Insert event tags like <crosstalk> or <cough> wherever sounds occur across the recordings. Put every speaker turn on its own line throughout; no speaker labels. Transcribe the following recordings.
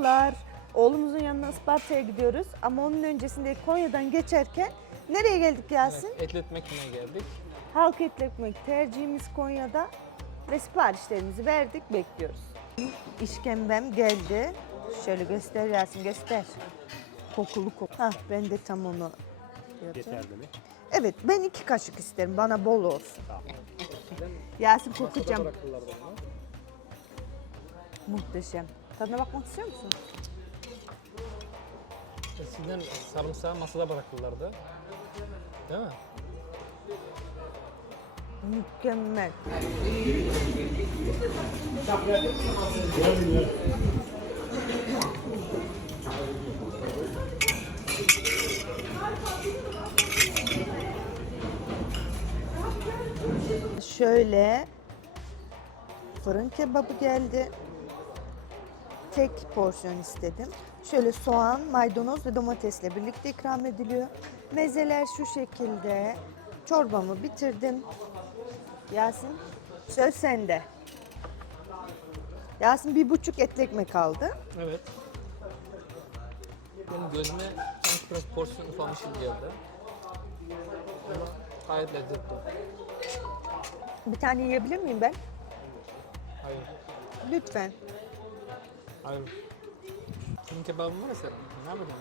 Merhabalar. Oğlumuzun yanına Isparta'ya gidiyoruz ama onun öncesinde Konya'dan geçerken nereye geldik Yasin?
Evet, etlet ekmeğine geldik.
Halk etli ekmek tercihimiz Konya'da ve siparişlerimizi verdik bekliyoruz. İşkembem geldi. Şöyle göster Yasin göster. Kokulu koku. Hah ben de tam onu yapacağım.
Yeterli mi?
Evet ben iki kaşık isterim bana bol olsun. Yasin kokacağım. Muhteşem. Tadına bakmak istiyor musun?
Eskiden sarımsağı masada bırakırlardı. Değil mi?
Mükemmel. Şöyle fırın kebabı geldi. Tek porsiyon istedim. Şöyle soğan, maydanoz ve domatesle birlikte ikram ediliyor. Mezeler şu şekilde. Çorbamı bitirdim. Yasin söz sende. Yasin bir buçuk etli ekmek aldı.
Evet. Benim gözüme sanki biraz porsiyon ufalmış gibi geldi. Ama gayet lezzetli.
Bir tane yiyebilir miyim ben?
Hayır.
Lütfen.
Hayır. Senin kebabın varsa ne yapacağım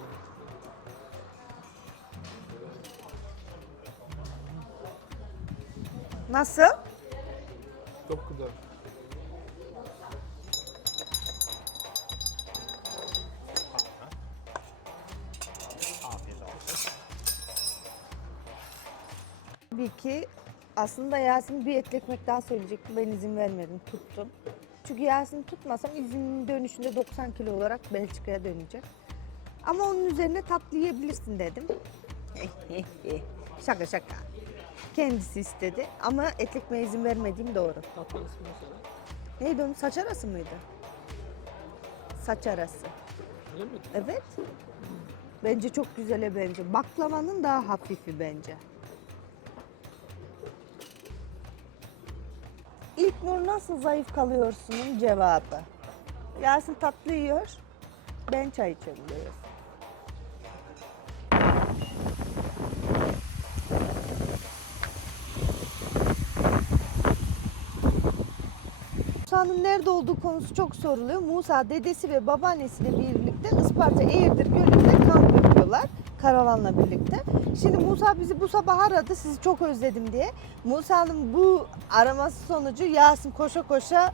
ben?
Nasıl?
Çok güzel.
Tabii ki aslında Yasin bir etli ekmek daha söyleyecekti. Ben izin vermedim, tuttum. Çünkü Yasin tutmasam izin dönüşünde 90 kilo olarak Belçika'ya dönecek. Ama onun üzerine tatlı yiyebilirsin dedim. <laughs> şaka şaka. Kendisi istedi ama etli ekmeğe izin vermediğim doğru.
Tatlı ismi mesela.
Neydi onun saç arası mıydı? Saç arası.
Öyle mi?
Evet. Bence çok güzele benziyor. Baklavanın daha hafifi bence. İlk Nur nasıl zayıf kalıyorsunun cevabı. Yasin tatlı yiyor, ben çay içiyorum. Musa'nın nerede olduğu konusu çok soruluyor. Musa dedesi ve babaannesiyle birlikte Isparta Eğirdir Gölü'nde karavanla birlikte. Şimdi Musa bizi bu sabah aradı sizi çok özledim diye. Musa'nın bu araması sonucu Yasin koşa koşa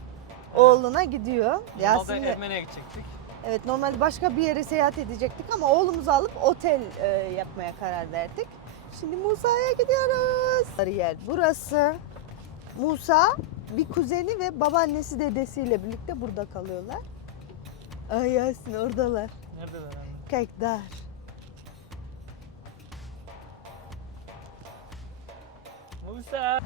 oğluna gidiyor.
Normalde
Yasin de-
Ermeni'ye gidecektik.
Evet normalde başka bir yere seyahat edecektik ama oğlumuzu alıp otel e, yapmaya karar verdik. Şimdi Musa'ya gidiyoruz. Yer burası. Musa bir kuzeni ve babaannesi dedesiyle birlikte burada kalıyorlar. Ay Yasin oradalar.
Neredeler?
Kijk daar.
Musa!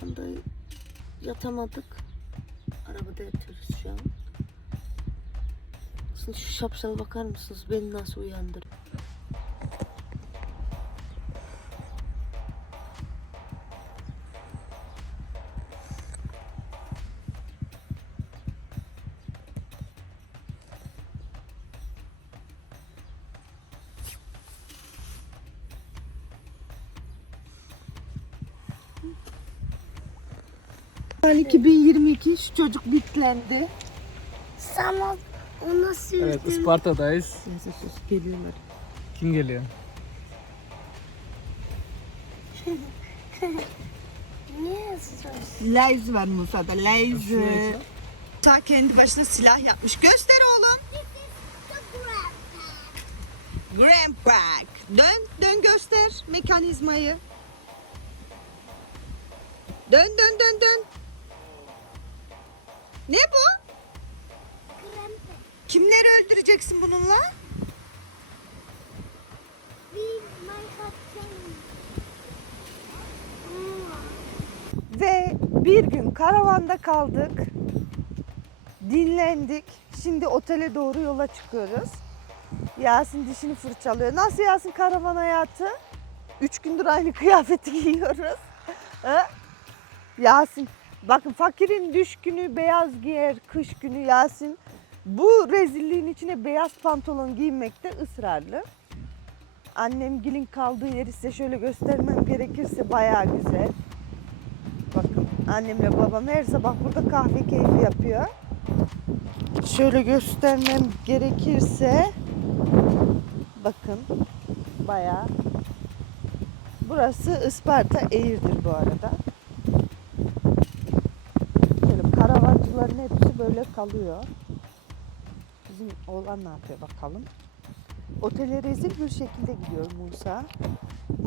Bunda yatamadık. Arabada yatıyoruz şu an. Aslında şu şapşala bakar mısınız? Beni nasıl uyandırıyor? Yani 2022 şu çocuk bitlendi.
Sana ona sürdüm.
Evet Isparta'dayız.
Neyse sus geliyorlar.
Kim geliyor? <laughs>
Niye yazıyorsun?
Lays var Musa'da.
Şuraya
Musa kendi başına silah yapmış. Göster oğlum. Grandpa. Dön, dön göster mekanizmayı. Dön, dön, dön, dön. Ne bu? Kimleri öldüreceksin bununla? Ve bir gün karavanda kaldık. Dinlendik. Şimdi otele doğru yola çıkıyoruz. Yasin dişini fırçalıyor. Nasıl Yasin karavan hayatı? Üç gündür aynı <laughs> kıyafeti giyiyoruz. Yasin bakın fakirin düş günü beyaz giyer, kış günü Yasin bu rezilliğin içine beyaz pantolon giymekte ısrarlı. Annem gilin kaldığı yeri size şöyle göstermem gerekirse bayağı güzel. Bakın annemle babam her sabah burada kahve keyfi yapıyor. Şöyle göstermem gerekirse bakın bayağı burası Isparta Eğirdir bu arada. Böyle karavancıların hepsi böyle kalıyor. Bizim oğlan ne yapıyor bakalım. Otele rezil bir şekilde gidiyor Musa.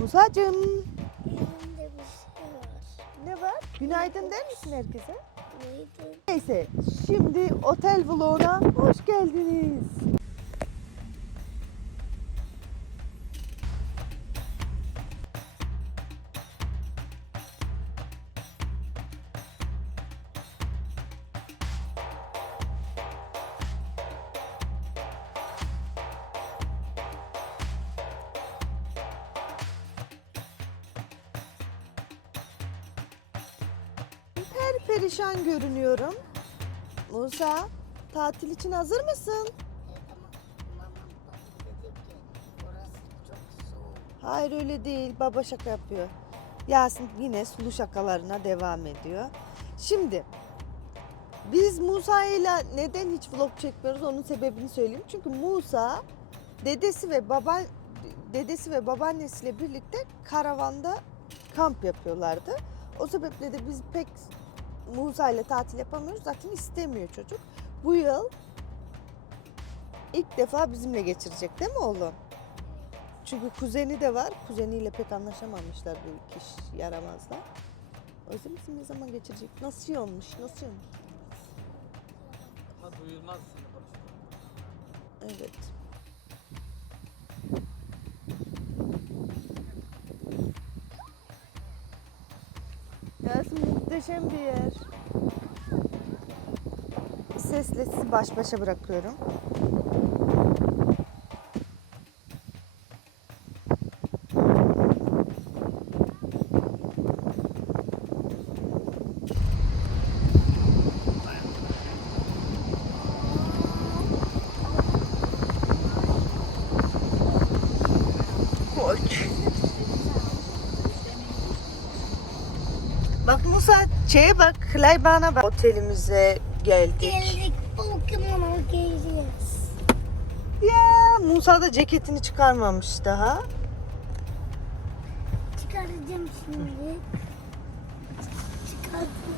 Musacığım
Elimde bir şey var.
ne var? Günaydın der misin herkese?
Neydi?
Neyse şimdi otel vloguna hoş geldiniz. Per perişan görünüyorum. Musa, tatil için hazır mısın? Hayır öyle değil. Baba şaka yapıyor. Yasin yine sulu şakalarına devam ediyor. Şimdi biz Musa ile neden hiç vlog çekmiyoruz onun sebebini söyleyeyim. Çünkü Musa dedesi ve baba dedesi ve babaannesiyle birlikte karavanda kamp yapıyorlardı. O sebeple de biz pek Musa ile tatil yapamıyoruz. Zaten istemiyor çocuk. Bu yıl ilk defa bizimle geçirecek değil mi oğlum? Çünkü kuzeni de var. Kuzeniyle pek anlaşamamışlar bu iki iş yaramazlar. O yüzden bizim ne zaman geçirecek? Nasıl iyi olmuş? Nasıl iyi olmuş?
Ha duyulmaz orası.
Evet. Yasin muhteşem bir yer. Sesle sizi baş başa bırakıyorum. Şeye bak, Klayban'a bak. Otelimize geldik.
Geldik, Pokemon'a geleceğiz.
Ya Musa da ceketini çıkarmamış daha.
Çıkaracağım şimdi. Çıkardım.